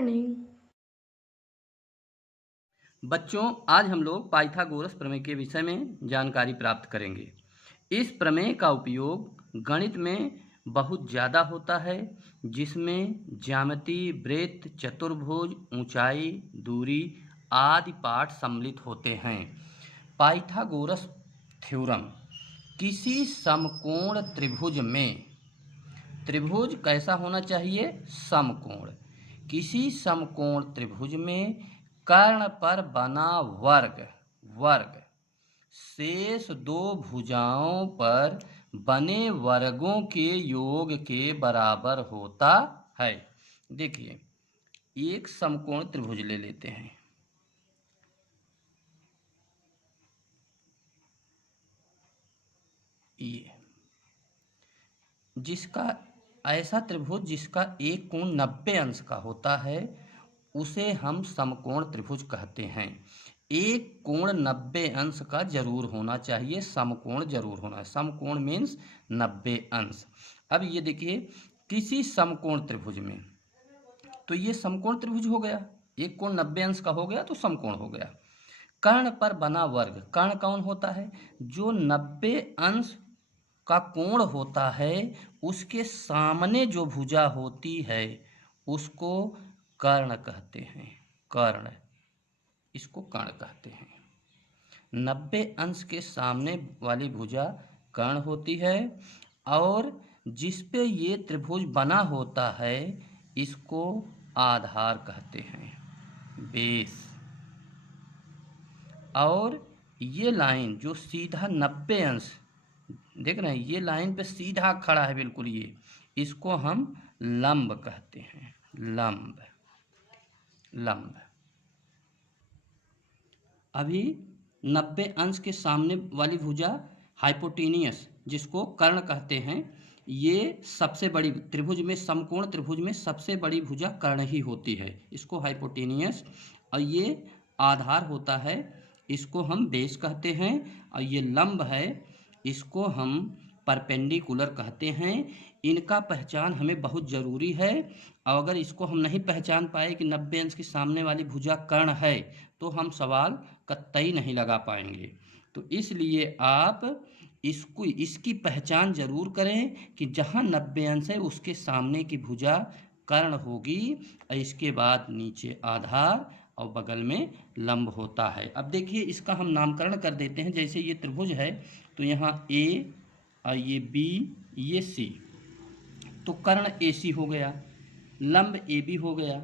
Morning. बच्चों, आज हम लोग पाइथागोरस प्रमेय के विषय में जानकारी प्राप्त करेंगे। इस प्रमेय का उपयोग गणित में बहुत ज़्यादा होता है, जिसमें ज्यामिति, वृत्त, चतुर्भुज, ऊंचाई, दूरी आदि पाठ सम्मिलित होते हैं। पाइथागोरस थ्योरम किसी समकोण त्रिभुज में, त्रिभुज कैसा होना चाहिए? समकोण। किसी समकोण त्रिभुज में कर्ण पर बना वर्ग शेष दो भुजाओं पर बने वर्गों के योग के बराबर होता है। देखिए, एक समकोण त्रिभुज ले लेते हैं। ये जिसका ऐसा त्रिभुज जिसका एक कोण 90 अंश का होता है, उसे हम समकोण त्रिभुज कहते हैं। एक कोण 90 अंश का जरूर होना चाहिए, समकोण जरूर होना है। समकोण मीन्स 90 अंश। अब ये देखिए, किसी समकोण त्रिभुज में, तो ये समकोण त्रिभुज हो गया, एक कोण 90 अंश का हो गया तो समकोण हो गया। कर्ण पर बना वर्ग, कर्ण कौन होता है? जो 90 अंश का कोण होता है, उसके सामने जो भुजा होती है उसको कर्ण कहते हैं। कर्ण, इसको कर्ण कहते हैं। 90 अंश के सामने वाली भुजा कर्ण होती है, और जिस पे ये त्रिभुज बना होता है इसको आधार कहते हैं, बेस। और ये लाइन जो सीधा 90 अंश, देख रहे हैं, ये लाइन पे सीधा खड़ा है बिल्कुल, ये इसको हम लंब कहते हैं। लंब, लंब। अभी 90 अंश के सामने वाली भुजा हाइपोटेनियस, जिसको कर्ण कहते हैं, ये सबसे बड़ी त्रिभुज में, समकोण त्रिभुज में सबसे बड़ी भुजा कर्ण ही होती है, इसको हाइपोटेनियस। और ये आधार होता है, इसको हम बेस कहते हैं। और ये लंब है, इसको हम परपेंडिकुलर कहते हैं। इनका पहचान हमें बहुत ज़रूरी है, और अगर इसको हम नहीं पहचान पाए कि 90 अंश के सामने वाली भुजा कर्ण है, तो हम सवाल कतई नहीं लगा पाएंगे। तो इसलिए आप इसको, इसकी पहचान जरूर करें कि जहाँ 90 अंश है उसके सामने की भुजा कर्ण होगी, और इसके बाद नीचे आधार और बगल में लंब होता है। अब देखिए, इसका हम नामकरण कर देते हैं। जैसे ये त्रिभुज है तो यहाँ ए और ये बी, ये सी, तो कर्ण ए सी हो गया, लंब ए बी हो गया,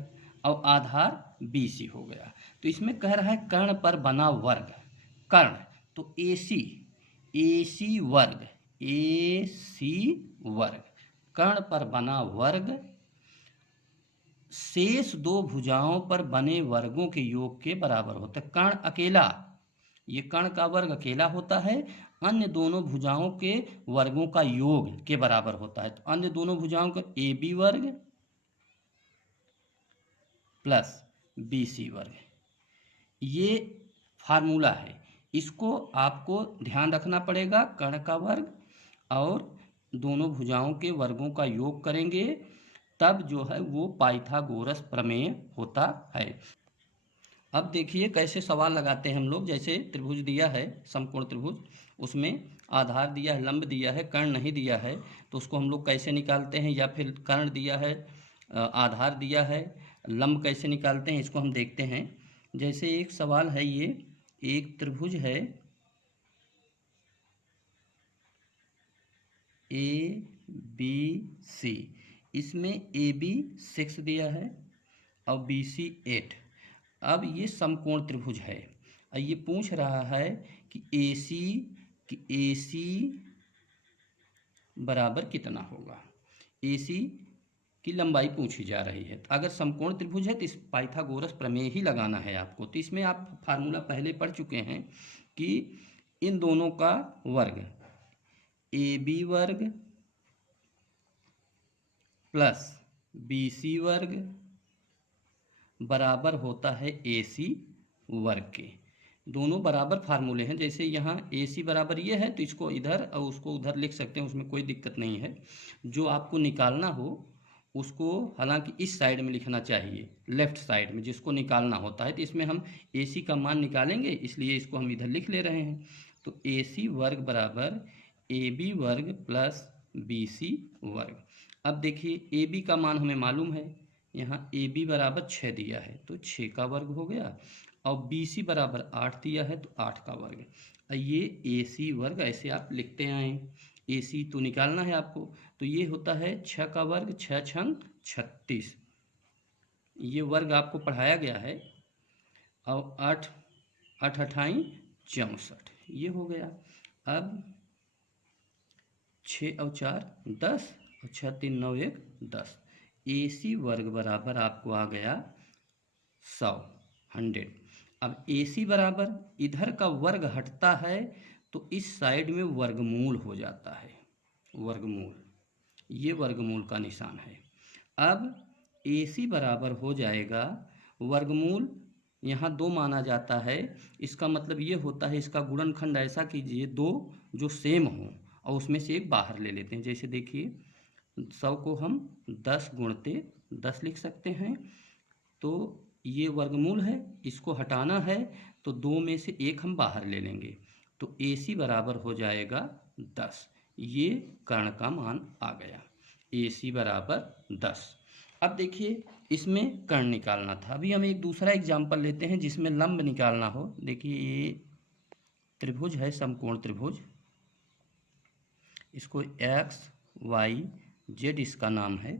और आधार बी सी हो गया। तो इसमें कह रहा है कर्ण पर बना वर्ग, कर्ण तो ए सी वर्ग, ए सी वर्ग, कर्ण पर बना वर्ग शेष दो भुजाओं पर बने वर्गों के योग के बराबर होता है। कर्ण अकेला, ये कर्ण का वर्ग अकेला होता है, अन्य दोनों भुजाओं के वर्गों का योग के बराबर होता है। तो अन्य दोनों भुजाओं का ए बी वर्ग प्लस बी सी वर्ग, ये फार्मूला है। इसको आपको ध्यान रखना पड़ेगा। कर्ण का वर्ग और दोनों भुजाओं के वर्गों का योग करेंगे, तब जो है वो पाइथागोरस प्रमेय होता है। अब देखिए कैसे सवाल लगाते हैं हम लोग। जैसे त्रिभुज दिया है, समकोण त्रिभुज, उसमें आधार दिया है, लंब दिया है, कर्ण नहीं दिया है, तो उसको हम लोग कैसे निकालते हैं? या फिर कर्ण दिया है, आधार दिया है, लंब कैसे निकालते हैं, इसको हम देखते हैं। जैसे एक सवाल है, ये एक त्रिभुज है ए बी सी, इसमें ए बी 6 दिया है और बी सी 8। अब ये समकोण त्रिभुज है, और ये पूछ रहा है कि ए सी बराबर कितना होगा। ए सी की लंबाई पूछी जा रही है। तो अगर समकोण त्रिभुज है तो इस पाइथागोरस प्रमेय ही लगाना है आपको। तो इसमें आप फार्मूला पहले पढ़ चुके हैं कि इन दोनों का वर्ग, ए बी वर्ग प्लस बी सी वर्ग बराबर होता है ए सी वर्ग के। दोनों बराबर फार्मूले हैं। जैसे यहाँ ए सी बराबर ये है, तो इसको इधर और उसको उधर लिख सकते हैं, उसमें कोई दिक्कत नहीं है। जो आपको निकालना हो उसको हालांकि इस साइड में लिखना चाहिए, लेफ्ट साइड में, जिसको निकालना होता है। तो इसमें हम AC का मान निकालेंगे, इसलिए इसको हम इधर लिख ले रहे हैं। तो AC वर्ग बराबर AB वर्ग प्लस BC वर्ग। अब देखिए AB का मान हमें मालूम है, यहाँ AB बराबर 6 दिया है तो 6 का वर्ग हो गया, और BC बराबर 8 दिया है तो 8 का वर्ग। ये AC वर्ग ऐसे आप लिखते आए, AC तो निकालना है आपको। तो ये होता है 6 का वर्ग, 6 छंग 36, ये वर्ग आपको पढ़ाया गया है। और 8 8 अठाई 64, ये हो गया। अब 6 और 4 10 और 6 3 9 1 10। AC वर्ग बराबर आपको आ गया 100। अब AC बराबर इधर का वर्ग हटता है तो इस साइड में वर्गमूल हो जाता है, वर्गमूल, ये वर्गमूल का निशान है। अब AC बराबर हो जाएगा वर्गमूल, यहाँ 2 माना जाता है, इसका मतलब ये होता है इसका गुणनखंड ऐसा कीजिए 2 जो सेम हो और उसमें से एक बाहर ले लेते हैं। जैसे देखिए 100 को हम 10 गुणते 10 लिख सकते हैं, तो ये वर्गमूल है, इसको हटाना है तो 2 में से 1 हम बाहर ले लेंगे, तो AC बराबर हो जाएगा 10। ये कर्ण का मान आ गया, AC बराबर 10। अब देखिए इसमें कर्ण निकालना था। अभी हम एक दूसरा एग्जाम्पल लेते हैं जिसमें लंब निकालना हो। देखिए ये त्रिभुज है, समकोण त्रिभुज, इसको X Y Z इसका नाम है।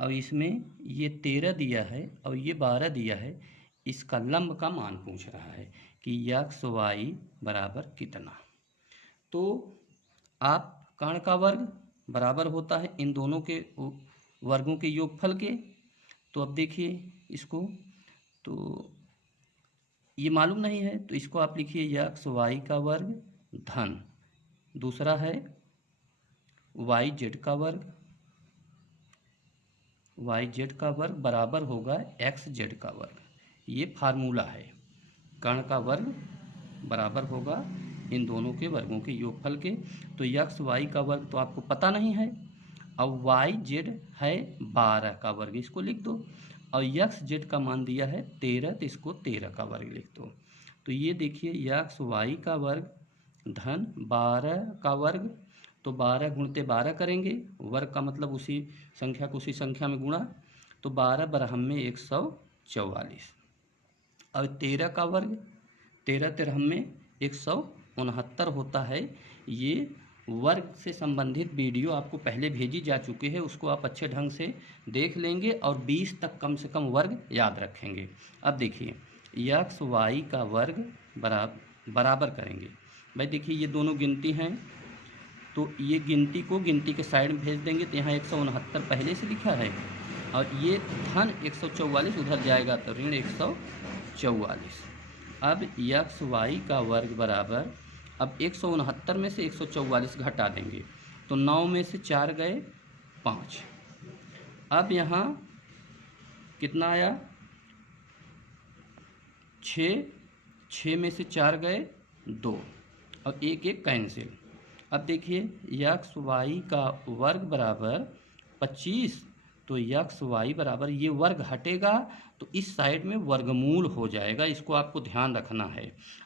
अब इसमें ये 13 दिया है और ये 12 दिया है, इसका लंब का मान पूछ रहा है कि X Y बराबर कितना। तो आप कर्ण का वर्ग बराबर होता है इन दोनों के वर्गों के योगफल के। तो अब देखिए इसको, तो ये मालूम नहीं है तो इसको आप लिखिए X Y का वर्ग धन, दूसरा है YZ का वर्ग, YZ का वर्ग बराबर होगा XZ का वर्ग। ये फार्मूला है, कर्ण का वर्ग बराबर होगा इन दोनों के वर्गों के योगफल के। तो X Y का वर्ग तो आपको पता नहीं है, अब YZ है 12 का वर्ग, इसको लिख दो, और XZ का मान दिया है 13 तो इसको 13 का वर्ग लिख दो। तो ये देखिए X Y का वर्ग धन 12 का वर्ग, तो 12 गुणते 12 करेंगे, वर्ग का मतलब उसी संख्या को उसी संख्या में गुणा, तो 12 बरहम में 144। और 13 का वर्ग 13 तिरहम में 169 होता है। ये वर्ग से संबंधित वीडियो आपको पहले भेजी जा चुकी है, उसको आप अच्छे ढंग से देख लेंगे और 20 तक कम से कम वर्ग याद रखेंगे। अब देखिए X Y का वर्ग बराबर करेंगे। भाई देखिए ये दोनों गिनती हैं, तो ये गिनती को गिनती के साइड में भेज देंगे, तो यहाँ 169 पहले से लिखा है और ये धन 144 उधर जाएगा तो ऋण 144। अब X Y का वर्ग बराबर, अब 169 में से 144 घटा देंगे तो 9 में से 4 गए 5। अब यहाँ कितना आया 6 में से 4 गए 2 और 1 1 कैंसिल। अब देखिए X Y का वर्ग बराबर 25, तो X Y बराबर ये वर्ग हटेगा तो इस साइड में वर्गमूल हो जाएगा, इसको आपको ध्यान रखना है।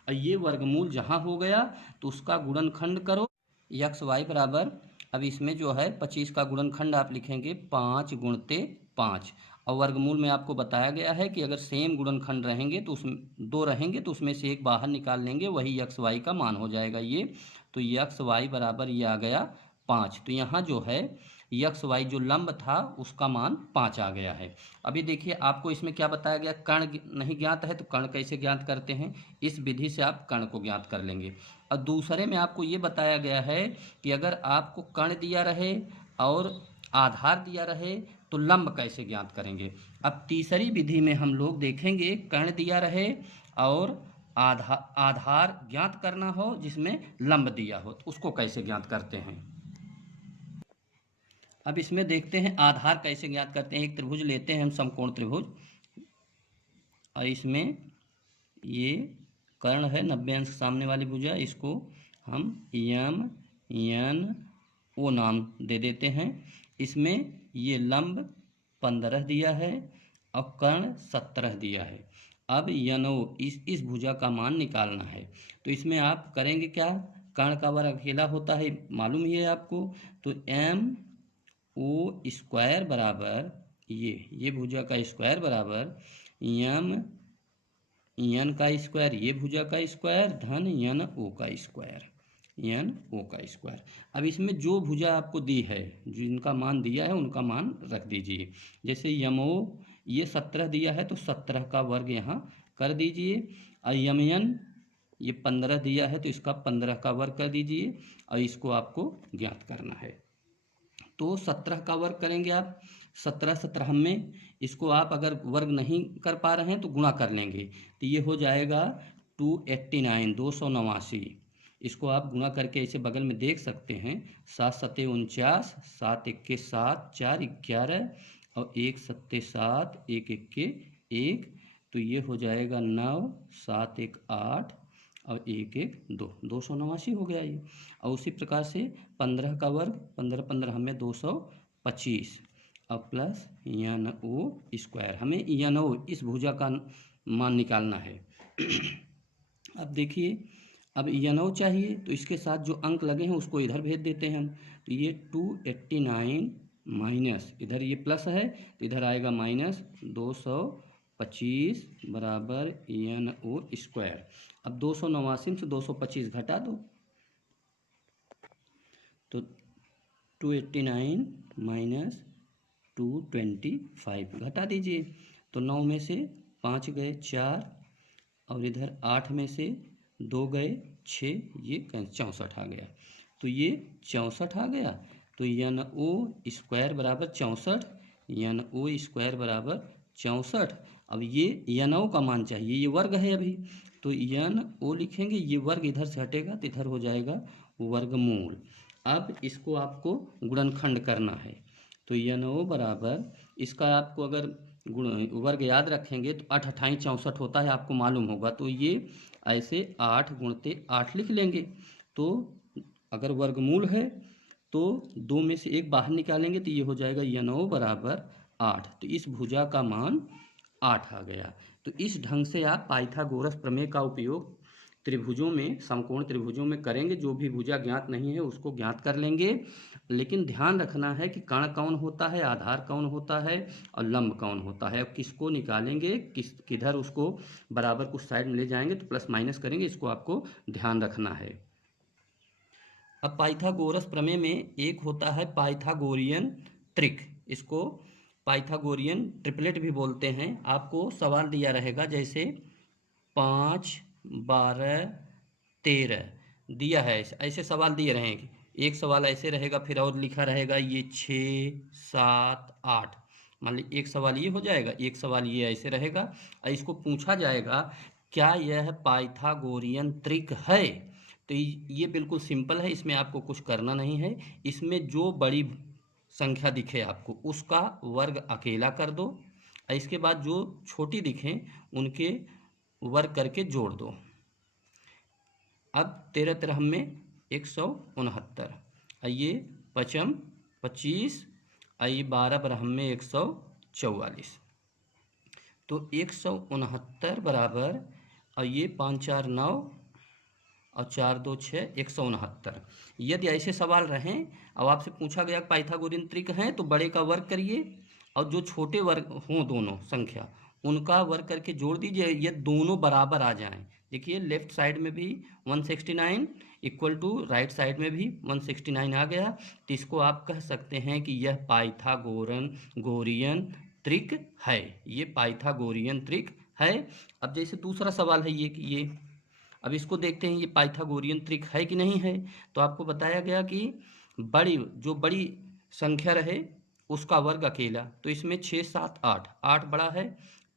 और ये वर्गमूल जहाँ हो गया तो उसका गुणनखंड करो। X Y बराबर, अब इसमें जो है 25 का गुणनखंड आप लिखेंगे 5 गुणते 5, और वर्गमूल में आपको बताया गया है कि अगर सेम गुणनखंड रहेंगे तो उसमें 2 रहेंगे तो उसमें से एक बाहर निकाल लेंगे, वही X Y का मान हो जाएगा ये। तो X Y बराबर ये आ गया 5। तो यहाँ जो है X Y जो लंब था उसका मान 5 आ गया है। अभी देखिए आपको इसमें क्या बताया गया, कर्ण नहीं ज्ञात है तो कर्ण कैसे ज्ञात करते हैं, इस विधि से आप कर्ण को ज्ञात कर लेंगे। और दूसरे में आपको ये बताया गया है कि अगर आपको कर्ण दिया रहे और आधार दिया रहे तो लंब कैसे ज्ञात करेंगे। अब तीसरी विधि में हम लोग देखेंगे कर्ण दिया रहे और आधार ज्ञात करना हो जिसमें लंब दिया हो, तो उसको कैसे ज्ञात करते हैं। अब इसमें देखते हैं आधार कैसे ज्ञात करते हैं। एक त्रिभुज लेते हैं हम, समकोण त्रिभुज, और इसमें ये कर्ण है 90 अंश सामने वाली भुजा, इसको हम M N O नाम दे देते हैं। इसमें ये लंब 15 दिया है और कर्ण 17 दिया है। अब यनो इस भुजा का मान निकालना है। तो इसमें आप करेंगे क्या, कर्ण का वर्ग अकेला होता है, मालूम ही है आपको। तो एम ओ स्क्वायर बराबर ये भुजा का स्क्वायर बराबर यम यन का स्क्वायर, ये भुजा का स्क्वायर धन यन ओ का स्क्वायर, यन ओ का स्क्वायर। अब इसमें जो भुजा आपको दी है, जिनका मान दिया है उनका मान रख दीजिए। जैसे यमो ये 17 दिया है तो 17 का वर्ग यहाँ कर दीजिए। और यमयन ये 15 दिया है तो इसका 15 का वर्ग कर दीजिए। और इसको आपको ज्ञात करना है। तो 17 का वर्ग करेंगे आप, 17 में इसको आप अगर वर्ग नहीं कर पा रहे हैं तो गुणा कर लेंगे। तो ये हो जाएगा 289 289। इसको आप गुणा करके इसे बगल में देख सकते हैं। 7 सत्ते 49, 7 इक्के 7, 4 11 और 1 सत्ते 7, 1 इक्के 1। तो ये हो जाएगा 9, 7 1 8 और 1 1 2, 289 हो गया ये। और उसी प्रकार से 15 का वर्ग, 15 15 हमें 225 और प्लस यन ओ स्क्वायर। हमें यन ओ इस भुजा का मान निकालना है। अब देखिए, अब यन ओ चाहिए तो इसके साथ जो अंक लगे हैं उसको इधर भेज देते हैं हम। तो ये 289 माइनस, इधर ये प्लस है तो इधर आएगा माइनस 225 बराबर यन ओ स्क्वायर। अब 289 से 225 घटा दो तो 289 माइनस 225 घटा दीजिए। तो 9 में से 5 गए 4 और इधर 8 में से 2 गए 6, ये 64 आ गया। तो ये 64 आ गया। तो यन ओ स्क्वायर बराबर 64, यन ओ स्क्वायर बराबर 64। अब ये यन ओ का मान चाहिए, ये वर्ग है अभी। तो यन ओ लिखेंगे, ये वर्ग इधर से हटेगा तो इधर हो जाएगा वर्गमूल। अब इसको आपको गुणनखंड करना है। तो यन ओ बराबर, इसका आपको अगर गुण वर्ग याद रखेंगे तो 8 अट्ठाई 64 होता है, आपको मालूम होगा। तो ये ऐसे 8 गुणते 8 लिख लेंगे। तो अगर वर्गमूल है तो 2 में से 1 बाहर निकालेंगे तो ये हो जाएगा यन ओ बराबर 8। तो इस भुजा का मान 8 आ गया। तो इस ढंग से आप पाइथागोरस प्रमेय का उपयोग त्रिभुजों में, समकोण त्रिभुजों में करेंगे। जो भी भुजा ज्ञात नहीं है उसको ज्ञात कर लेंगे। लेकिन ध्यान रखना है कि कर्ण कौन होता है, आधार कौन होता है और लंब कौन होता है। अब किसको निकालेंगे, किधर उसको बराबर कुछ साइड में ले जाएंगे तो प्लस माइनस करेंगे, इसको आपको ध्यान रखना है। अब पाइथागोरस प्रमेय में एक होता है पाइथागोरियन त्रिक, इसको पाइथागोरियन ट्रिपलेट भी बोलते हैं। आपको सवाल दिया रहेगा जैसे 5 12 13 दिया है, ऐसे सवाल दिए रहेंगे। एक सवाल ऐसे रहेगा, फिर और लिखा रहेगा ये 6 7 8। मान ली एक सवाल ये हो जाएगा, एक सवाल ये ऐसे रहेगा और इसको पूछा जाएगा क्या यह पाइथागोरियन त्रिक है। तो ये बिल्कुल सिंपल है, इसमें आपको कुछ करना नहीं है। इसमें जो बड़ी संख्या दिखे आपको उसका वर्ग अकेला कर दो और इसके बाद जो छोटी दिखें उनके वर्ग करके जोड़ दो। अब 13 13 में 169, ये 5 25, ये 12 बरहम में 144। तो 169 बराबर, और ये 5 4 9 और 4 2 6, 169। यदि ऐसे सवाल रहें अब आपसे पूछा गया पाइथागोरियन त्रिक है तो बड़े का वर्ग करिए और जो छोटे वर्ग हों दोनों संख्या उनका वर्ग करके जोड़ दीजिए, ये दोनों बराबर आ जाएं। देखिए लेफ्ट साइड में भी 169 इक्वल टू राइट साइड में भी 169 आ गया। तो इसको आप कह सकते हैं कि यह पाइथागोरियन त्रिक है, ये पाइथागोरियन त्रिक है। अब जैसे दूसरा सवाल है ये कि ये, अब इसको देखते हैं ये पाइथागोरियन त्रिक है कि नहीं है। तो आपको बताया गया कि जो बड़ी संख्या रहे उसका वर्ग अकेला। तो इसमें 6 7 8, 8 बड़ा है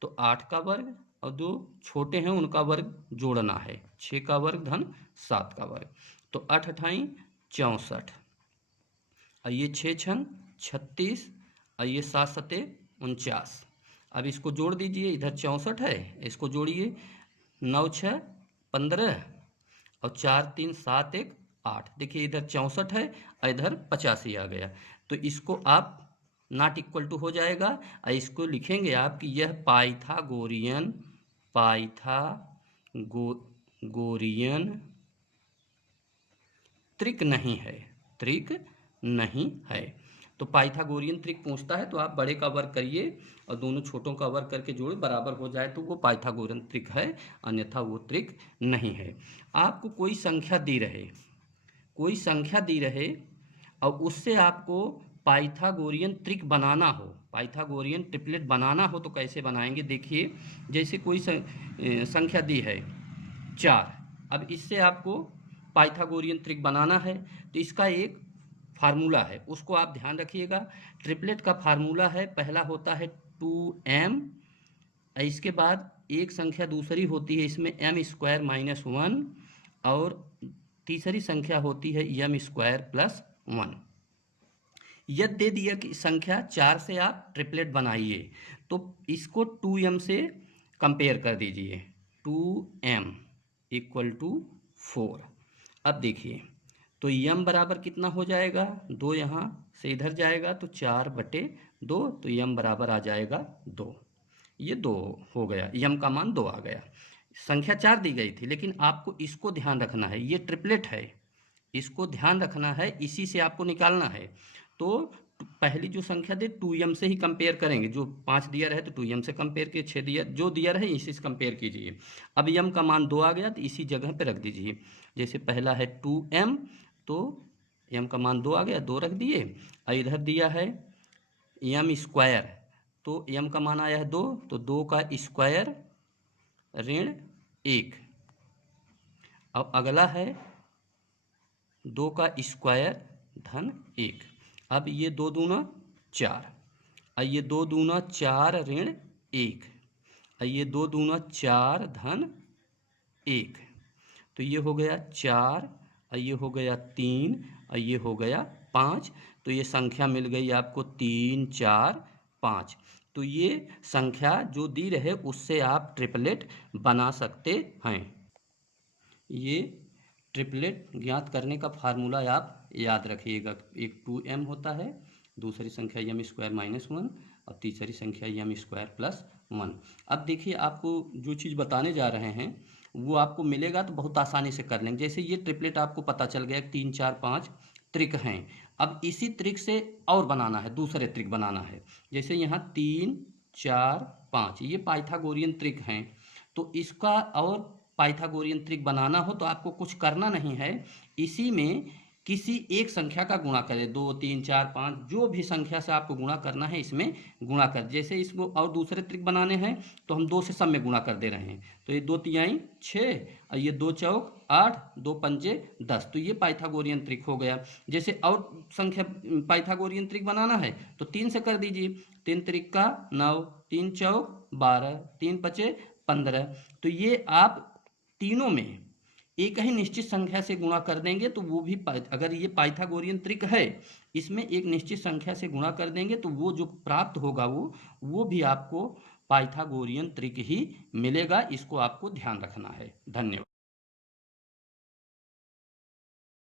तो 8 का वर्ग और जो छोटे हैं उनका वर्ग जोड़ना है, 6 का वर्ग धन 7 का वर्ग। तो 8 अट्ठाई 64 और ये 6 छन 36 और ये 7 सते 49। अब इसको जोड़ दीजिए, इधर 64 है, इसको जोड़िए 9 6 15 और 4 3 7 1 8। देखिए इधर 64 है और इधर 85 आ गया। तो इसको आप नॉट इक्वल टू हो जाएगा और इसको लिखेंगे आप कि यह पाइथागोरियन त्रिक नहीं है, त्रिक नहीं है। तो पाइथागोरियन त्रिक पूछता है तो आप बड़े का वर्ग करिए और दोनों छोटों का वर्ग करके जोड़े बराबर हो जाए तो वो पाइथागोरियन त्रिक है, अन्यथा वो त्रिक नहीं है। आपको कोई संख्या दी रहे और उससे आपको पाइथागोरियन त्रिक बनाना हो, पाइथागोरियन ट्रिपलेट बनाना हो तो कैसे बनाएंगे देखिए। जैसे कोई संख्या दी है 4, अब इससे आपको पाइथागोरियन त्रिक बनाना है तो इसका एक फार्मूला है, उसको आप ध्यान रखिएगा। ट्रिपलेट का फार्मूला है, पहला होता है 2m, इसके बाद एक संख्या दूसरी होती है इसमें m² - 1 और तीसरी संख्या होती है m² + 1। यदि दे दिया कि संख्या 4 से आप ट्रिपलेट बनाइए तो इसको 2m से कंपेयर कर दीजिए, 2m = 4। अब देखिए तो m बराबर कितना हो जाएगा, 2 यहाँ से इधर जाएगा तो 4/2, तो m बराबर आ जाएगा 2। ये 2 हो गया, m का मान 2 आ गया। संख्या 4 दी गई थी लेकिन आपको इसको ध्यान रखना है, ये ट्रिपलेट है, इसको ध्यान रखना है, इसी से आपको निकालना है। तो पहली जो संख्या दे 2m से ही कंपेयर करेंगे, जो 5 दिया रहे तो 2m से कंपेयर किए, 6 दिया जो दिया रहे इसी से कंपेयर कीजिए। अब m का मान 2 आ गया तो इसी जगह पे रख दीजिए। जैसे पहला है 2m तो m का मान 2 आ गया, 2 रख दिए और इधर दिया है m² तो m का मान आया है 2, तो 2 का स्क्वायर ऋण 1। अब अगला है 2 का स्क्वायर धन 1। अब ये 2 दूना 4 और ये 2 दूना 4 ऋण 1 और ये 2 दूना 4 धन 1, तो ये हो गया 4 और ये हो गया 3 और ये हो गया 5। तो ये संख्या मिल गई आपको 3, 4, 5। तो ये संख्या जो दी रहे उससे आप ट्रिपलेट बना सकते हैं। ये ट्रिपलेट ज्ञात करने का फार्मूला आप याद रखिएगा, एक 2m होता है, दूसरी संख्या m² - 1 और तीसरी संख्या m² + 1। अब देखिए आपको जो चीज़ बताने जा रहे हैं वो आपको मिलेगा तो बहुत आसानी से कर लेंगे। जैसे ये ट्रिपलेट आपको पता चल गया 3, 4, 5 त्रिक हैं, अब इसी त्रिक से और बनाना है, दूसरे त्रिक बनाना है। जैसे यहाँ 3, 4, 5 ये पाइथागोरियन त्रिक हैं, तो इसका और पाइथागोरियन त्रिक बनाना हो तो आपको कुछ करना नहीं है, इसी में किसी एक संख्या का गुणा करें, 2, 3, 4, 5 जो भी संख्या से आपको गुणा करना है इसमें गुणा कर। जैसे इसको और दूसरे त्रिक बनाने हैं तो हम 2 से सब में गुणा कर दे रहे हैं, तो ये 2 तिहाई 6 और ये 2 चौक 8, 2 पंजे 10, तो ये पाइथागोरियन त्रिक हो गया। जैसे और संख्या पाइथागोरियन त्रिक बनाना है तो 3 से कर दीजिए, 3 त्रिक का 9, 3 चौक 12, 3 पचे 15। तो ये आप तीनों में एक ही निश्चित संख्या से गुणा कर देंगे तो वो भी अगर ये पाइथागोरियन त्रिक है इसमें एक निश्चित संख्या से गुणा कर देंगे तो वो जो प्राप्त होगा वो भी आपको पाइथागोरियन त्रिक ही मिलेगा। इसको आपको ध्यान रखना है। धन्यवाद।